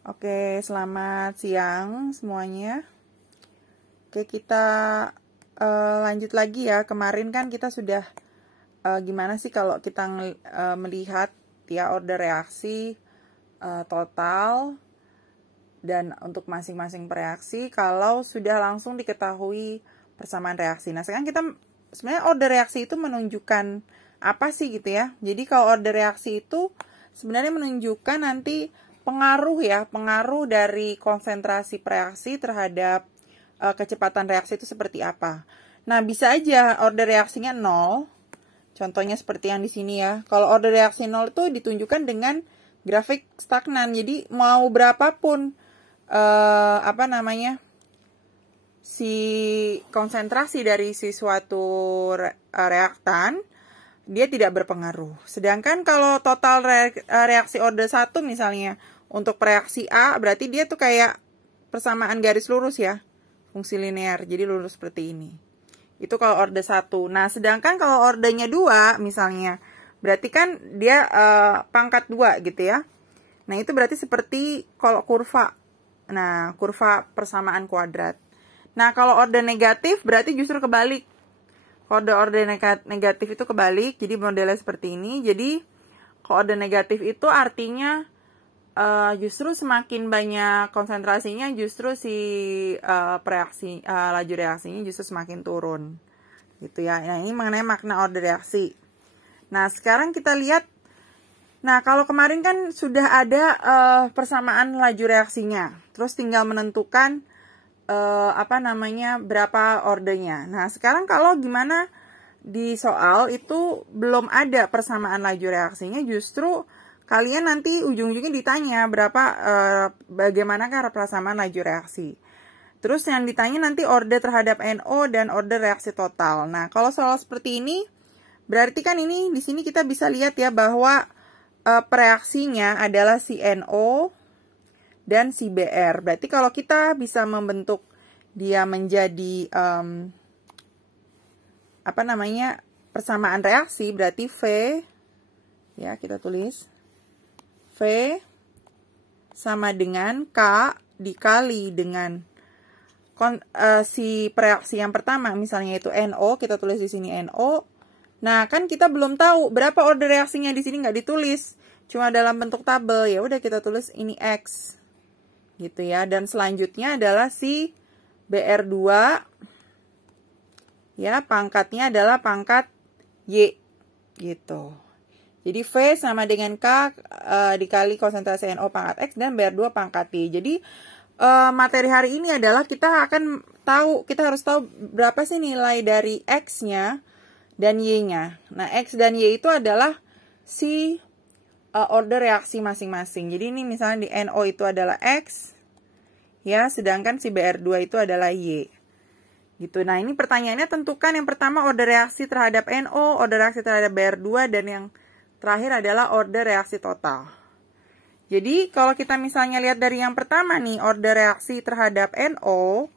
Oke, selamat siang semuanya. Oke, kita lanjut lagi ya. Kemarin kan kita sudah gimana sih kalau kita melihat ya order reaksi total dan untuk masing-masing reaksi kalau sudah langsung diketahui persamaan reaksi. Nah, sekarang kita sebenarnya order reaksi itu menunjukkan apa sih gitu ya. Jadi kalau order reaksi itu sebenarnya menunjukkan nanti pengaruh dari konsentrasi reaksi terhadap kecepatan reaksi itu seperti apa. Nah, bisa aja order reaksinya 0. Contohnya seperti yang di sini ya. Kalau order reaksi 0 itu ditunjukkan dengan grafik stagnan. Jadi mau berapapun si konsentrasi dari si suatu reaktan, dia tidak berpengaruh. Sedangkan kalau total reaksi order 1 misalnya, untuk reaksi A, berarti dia tuh kayak persamaan garis lurus ya, fungsi linear, jadi lurus seperti ini. Itu kalau order 1. Nah, sedangkan kalau ordernya 2 misalnya, berarti kan dia pangkat 2 gitu ya. Nah, itu berarti seperti kalau kurva. Nah, kurva persamaan kuadrat. Nah, kalau order negatif berarti justru kebalik. Order negatif itu kebalik, jadi modelnya seperti ini. Jadi, order negatif itu artinya justru semakin banyak konsentrasinya, justru si laju reaksinya justru semakin turun. Gitu ya. Nah, ini mengenai makna order reaksi. Nah, sekarang kita lihat. Nah, kalau kemarin kan sudah ada persamaan laju reaksinya. Terus tinggal menentukan berapa ordernya. Nah, sekarang kalau gimana di soal itu belum ada persamaan laju reaksinya, justru kalian nanti ujung-ujungnya ditanya bagaimanakah persamaan laju reaksi. Terus yang ditanya nanti order terhadap NO dan order reaksi total. Nah, kalau soal seperti ini, berarti kan ini di sini kita bisa lihat ya bahwa reaksinya adalah si NO dan si BR. Berarti kalau kita bisa membentuk dia menjadi persamaan reaksi, berarti V ya, kita tulis V sama dengan K dikali dengan si reaksi yang pertama, misalnya itu NO, kita tulis di sini NO. Nah, kan kita belum tahu berapa order reaksinya, di sini nggak ditulis, cuma dalam bentuk tabel. Ya udah kita tulis ini X. Gitu ya. Dan selanjutnya adalah si BR2. Ya, pangkatnya adalah pangkat Y. Gitu. Jadi V sama dengan K dikali konsentrasi NO pangkat X dan BR2 pangkat Y. Jadi materi hari ini adalah kita harus tahu berapa sih nilai dari X-nya dan Y-nya. Nah, X dan Y itu adalah si order reaksi masing-masing. Jadi ini misalnya di NO itu adalah X, ya, sedangkan si BR2 itu adalah Y. Gitu. Nah, ini pertanyaannya tentukan yang pertama order reaksi terhadap NO, order reaksi terhadap BR2, dan yang terakhir adalah order reaksi total. Jadi, kalau kita misalnya lihat dari yang pertama nih, order reaksi terhadap NO,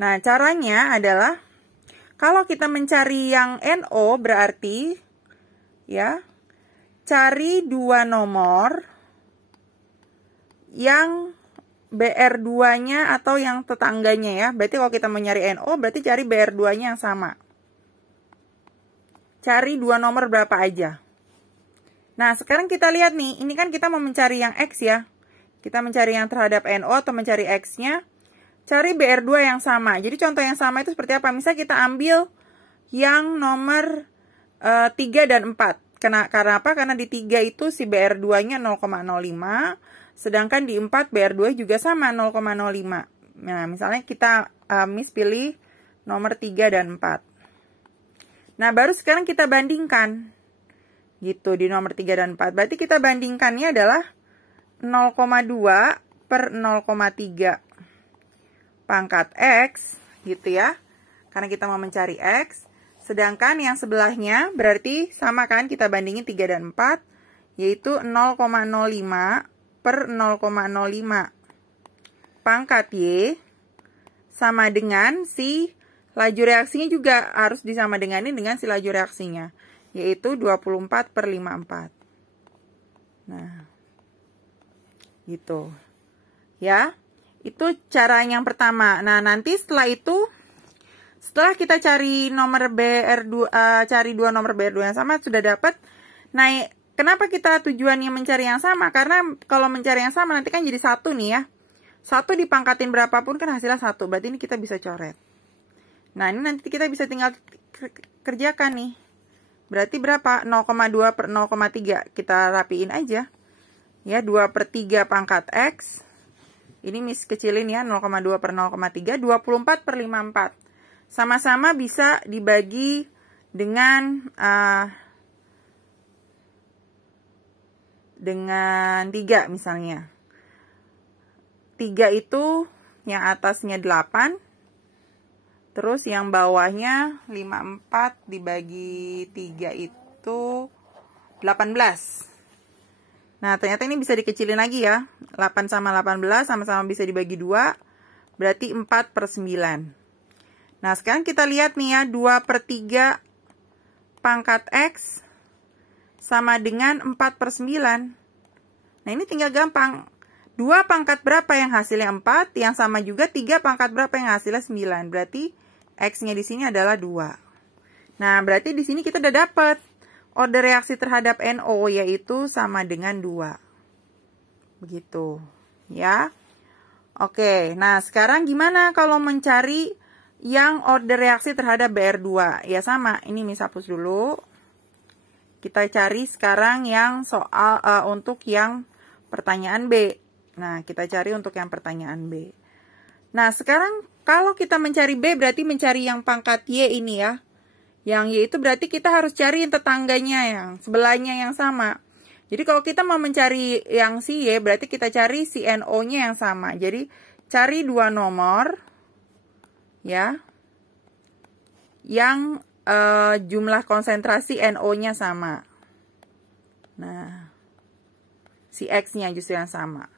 nah caranya adalah kalau kita mencari yang NO berarti ya cari dua nomor yang BR2-nya atau yang tetangganya ya. Berarti kalau kita mau nyari NO berarti cari BR2-nya yang sama. Cari dua nomor berapa aja. Nah, sekarang kita lihat nih, ini kan kita mau mencari yang X ya. Kita mencari yang terhadap NO atau mencari X-nya. Cari BR2 yang sama. Jadi contoh yang sama itu seperti apa? Misalnya kita ambil yang nomor 3 dan 4. Karena apa? Karena di 3 itu si BR2-nya 0,05. Sedangkan di 4 BR2 juga sama 0,05. Nah, misalnya kita pilih nomor 3 dan 4. Nah, baru sekarang kita bandingkan. Gitu, di nomor 3 dan 4. Berarti kita bandingkannya adalah 0,2 per 0,3. Pangkat X, gitu ya. Karena kita mau mencari X. Sedangkan yang sebelahnya berarti sama kan, kita bandingin 3 dan 4. Yaitu 0,05 per 0,05. Pangkat Y sama dengan si laju reaksinya juga harus disama denganin dengan si laju reaksinya. Yaitu 24 per 54. Nah, gitu. Ya, itu cara yang pertama. Nah, nanti setelah itu, setelah kita cari nomor BR2, cari dua nomor BR2 yang sama, sudah dapat. Nah, kenapa kita tujuannya mencari yang sama? Karena kalau mencari yang sama nanti kan jadi 1 nih ya. 1 dipangkatin berapapun kan hasilnya 1. Berarti ini kita bisa coret. Nah, ini nanti kita bisa tinggal kerjakan nih. Berarti berapa? 0,2 per 0,3. Kita rapiin aja. Ya, 2 per 3 pangkat X. Ini mis kecilin ya, 0,2 per 0,3, 24 per 54. Sama-sama bisa dibagi dengan 3 misalnya. 3 itu yang atasnya 8. Terus yang bawahnya 54 dibagi 3 itu 18. Nah, ternyata ini bisa dikecilin lagi ya. 8 sama 18 sama-sama bisa dibagi 2. Berarti 4 per 9. Nah, sekarang kita lihat nih ya. 2 per 3 pangkat X sama dengan 4 per 9. Nah, ini tinggal gampang. 2 pangkat berapa yang hasilnya 4. Yang sama juga 3 pangkat berapa yang hasilnya 9. Berarti X-nya di sini adalah 2. Nah, berarti di sini kita udah dapat order reaksi terhadap NO yaitu sama dengan 2. Begitu. Ya. Oke, nah sekarang gimana kalau mencari yang order reaksi terhadap BR2? Ya sama, ini mis hapus dulu. Kita cari sekarang yang soal untuk yang pertanyaan B. Nah, kita cari untuk yang pertanyaan B. Nah, sekarang kalau kita mencari B berarti mencari yang pangkat Y ini ya. Yang Y itu berarti kita harus cari yang tetangganya, yang sebelahnya yang sama. Jadi kalau kita mau mencari yang si Y, berarti kita cari si NO-nya yang sama. Jadi cari 2 nomor, ya, yang jumlah konsentrasi NO-nya sama. Nah, si X-nya justru yang sama.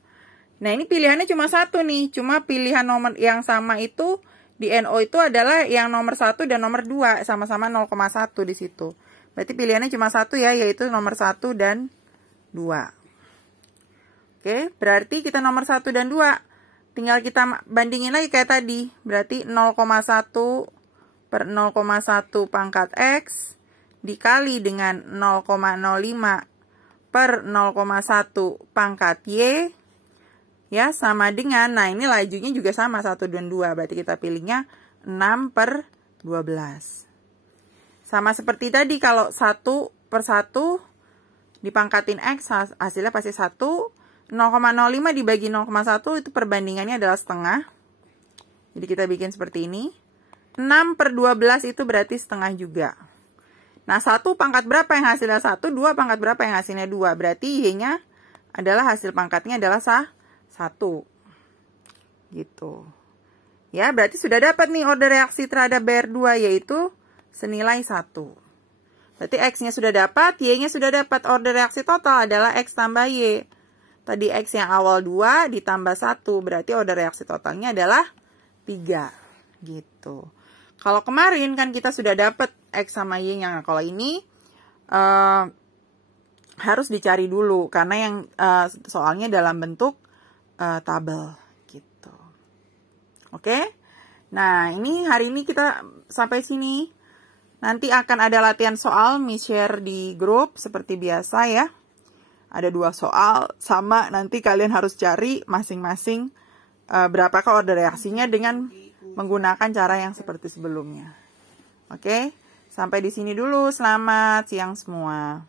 Nah, ini pilihannya cuma 1 nih. Cuma pilihan nomor yang sama itu di NO itu adalah yang nomor 1 dan nomor 2. Sama-sama 0,1 di situ. Berarti pilihannya cuma 1 ya, yaitu nomor 1 dan 2. Oke, berarti kita nomor 1 dan 2. Tinggal kita bandingin lagi kayak tadi. Berarti 0,1 per 0,1 pangkat X dikali dengan 0,05 per 0,1 pangkat Y. Ya, sama dengan, nah ini lajunya juga sama 1 dan 2. Berarti kita pilihnya 6 per 12. Sama seperti tadi, kalau 1 per 1 dipangkatin X, hasilnya pasti 1. 0,05 dibagi 0,1 itu perbandingannya adalah setengah. Jadi kita bikin seperti ini. 6 per 12 itu berarti setengah juga. Nah, 1 pangkat berapa yang hasilnya 1, 2 pangkat berapa yang hasilnya 2. Berarti Y-nya adalah hasil pangkatnya adalah 1. Gitu. Ya, berarti sudah dapat nih order reaksi terhadap BR2 yaitu senilai 1. Berarti X-nya sudah dapat, Y-nya sudah dapat. Order reaksi total adalah X tambah Y. Tadi X yang awal 2 ditambah 1. Berarti order reaksi totalnya adalah 3. Gitu. Kalau kemarin kan kita sudah dapat X sama Y-nya. Kalau ini harus dicari dulu. Karena yang soalnya dalam bentuk tabel gitu. Oke. Nah, ini hari ini kita sampai sini. Nanti akan ada latihan soal, share di grup seperti biasa ya. Ada 2 soal sama, nanti kalian harus cari masing-masing berapakah order reaksinya dengan menggunakan cara yang seperti sebelumnya. Oke. Sampai di sini dulu. Selamat siang semua.